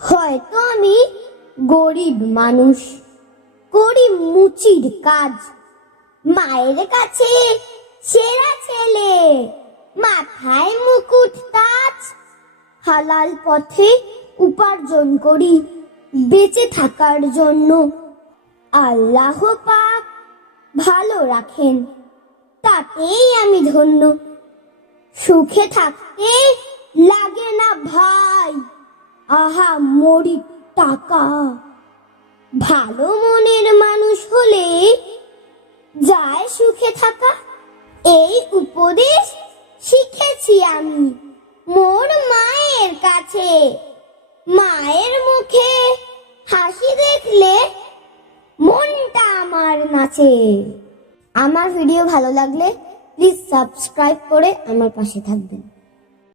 হয়তো আমি গরিব মানুষ করি মুচির কাজ। মায়ের কাছে সেরা ছেলে, মাথায় মুকুট, তাজ। হালাল পথে উপার্জন করি বেঁচে থাকার জন্য। আল্লাহ পাক ভালো রাখেন, তাতেই আমি ধন্য। সুখে থাকতে ভাই আহা মরি টাকা। ভালো মনের মানুষ হলে যায় সুখে থাকা। এই উপদেশ শিখেছি আমি মোর মায়ের কাছে। মায়ের মুখে হাসি দেখলে মনটা আমার নাচে। আমার ভিডিও ভালো লাগলে প্লিজ সাবস্ক্রাইব করে আমার পাশে থাকবেন।